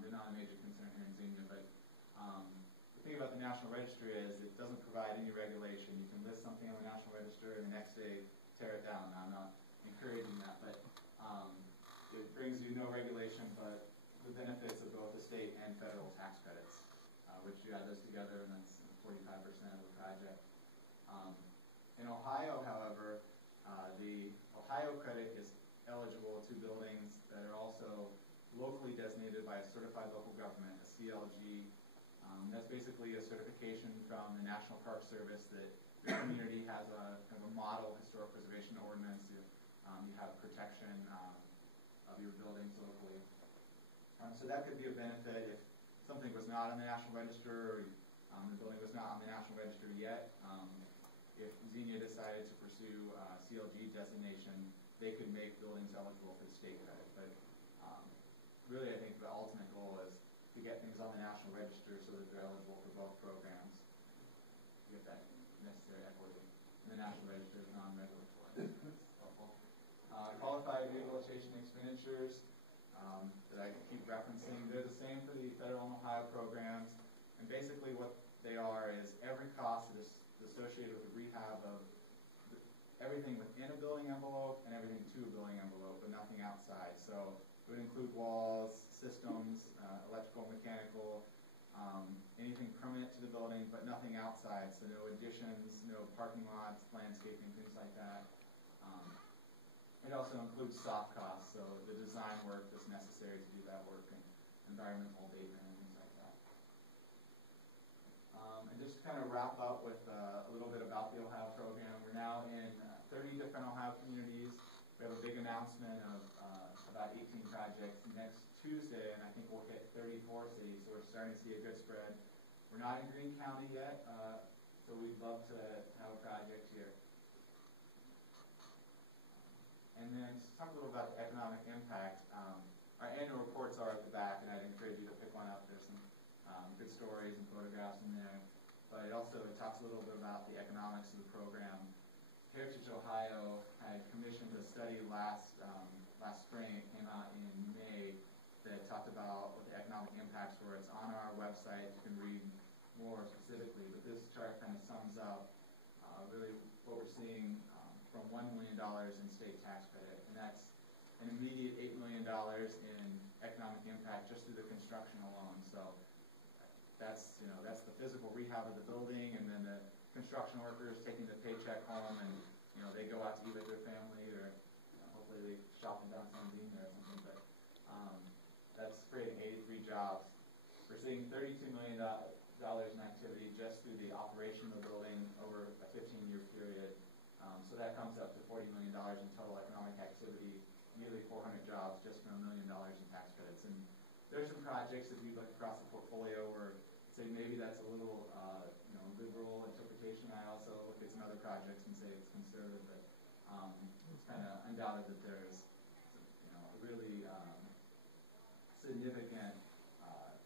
They're not a major concern here in Xenia, but the thing about the National Register is it doesn't provide any regulation. You can list something on the National Register and the next day tear it down. Now, I'm not encouraging that, but it brings you no regulation, but the benefits of both the state and federal tax credits, which you add those together, and that's 45% of the project. In Ohio, however, the Ohio credit is eligible to buildings that are also locally designated by a certified local government, a CLG. That's basically a certification from the National Park Service that your community has a kind of a model historic preservation ordinance. You have protection of your buildings locally. So that could be a benefit if something was not on the National Register, or the building was not on the National Register yet. If Xenia decided to pursue CLG designation, they could make buildings eligible for the state credit. But really, I think the ultimate goal is to get things on the National Register so that they're eligible for both programs, to get that necessary equity. And the National Register is non-regulatory. Qualified rehabilitation expenditures that I keep referencing, they're the same for the federal and Ohio programs. And basically what they are is every cost that is associated with the rehab of everything within a building envelope and everything to a building envelope, but nothing outside. So it would include walls, systems, electrical, mechanical, anything permanent to the building, but nothing outside. So no additions, no parking lots, landscaping, things like that. It also includes soft costs, so the design work that's necessary to do that work, and environmental abatement and things like that. And just to kind of wrap up with a little bit about the Ohio program, we're now in 30 different Ohio communities. We have a big announcement of about 18 projects next Tuesday, and I think we'll hit 34 cities, so we're starting to see a good spread. We're not in Greene County yet, so we'd love to have a project here. And then to talk a little about the economic impact, our annual reports are at the back, and I'd encourage you to pick one up. There's some good stories and photographs in there. But it also talks a little bit about the economics of the program. Heritage Ohio had commissioned a study last spring. It came out in May that talked about what the economic impacts were. It's on our website. You can read more specifically, but this chart kind of sums up really what we're seeing from $1 million in state tax credit, and that's an immediate $8 million in economic impact just through the construction alone. So that's the physical rehab of the building, and then the construction workers taking the paycheck home, and they go out to eat with their family, or hopefully they shop in downtown Xenia or something. But that's creating 83 jobs. We're seeing $32 million in activity just through the operation of the building over a 15-year period. So that comes up to $40 million in total economic activity, nearly 400 jobs just from $1 million in tax credits. And there's some projects, if you look across the portfolio, where I'd say maybe that's a little liberal interpretation. I also look at some other projects and say it's conservative, but it's kind of undoubted that there's a really significant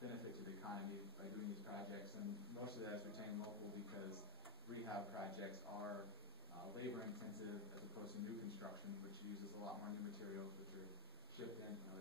benefit to the economy by doing these projects, and most of that is retained local because rehab projects are labor intensive as opposed to new construction, which uses a lot more new materials which are shipped in from